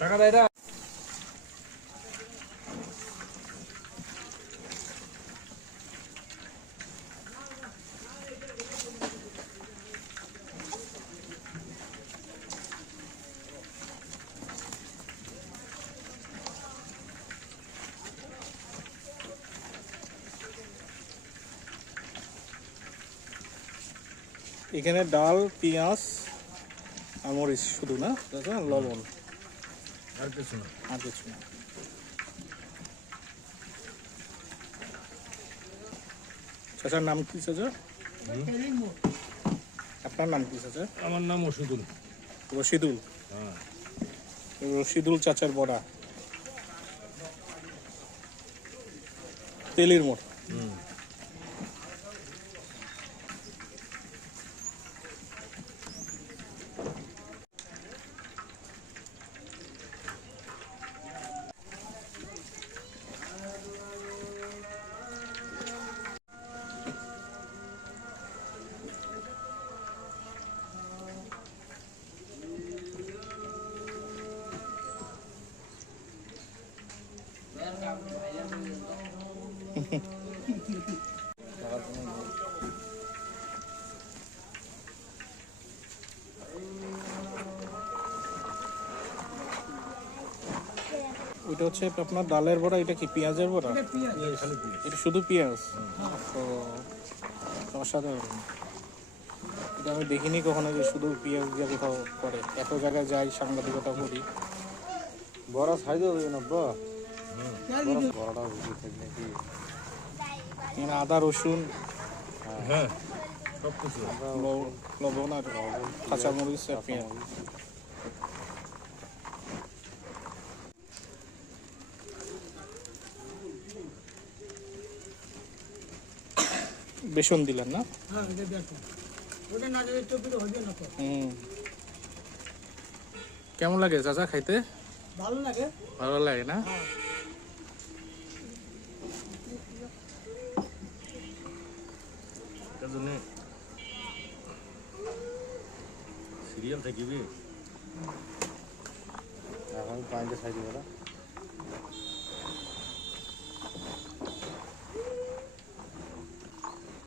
টাকা দেয় না। এখানে ডাল, পেঁয়াজ আর মরিচ শুধু না, লবণ আর কিছু না। আর কিছু না। চাচার নাম কি চাচা? আপনার নাম কি চাচা? আমার নাম ওষুধুল। রশিদুল। হ্যাঁ। রশিদুল চাচার বড়া, তেলের মোড়। ওইটা হচ্ছে আপনার ডালের বড়া, এটা কি পেঁয়াজের বড়া? এটা শুধু পেঁয়াজ। তো অসাধারণ, এটা আমি দেখিনি কখনো যে শুধু পেঁয়াজ দিয়ে কোথাও করে। এত জায়গায় যাই, সাংবাদিকতা করি। বড়া সাইজ হবে না বড়াটা নাকি এখানে আদা, রসুন, হ্যাঁ সব কিছু। লবণ আর কাঁচামরিচ আর পেঁয়াজ। বেসন দিলেন না? কেমন লাগে চাচা খাইতে? ভালো লাগে। ভালো লাগে না? সিরিয়াল থাকিবি এখন পাইতে সাইজ বড়া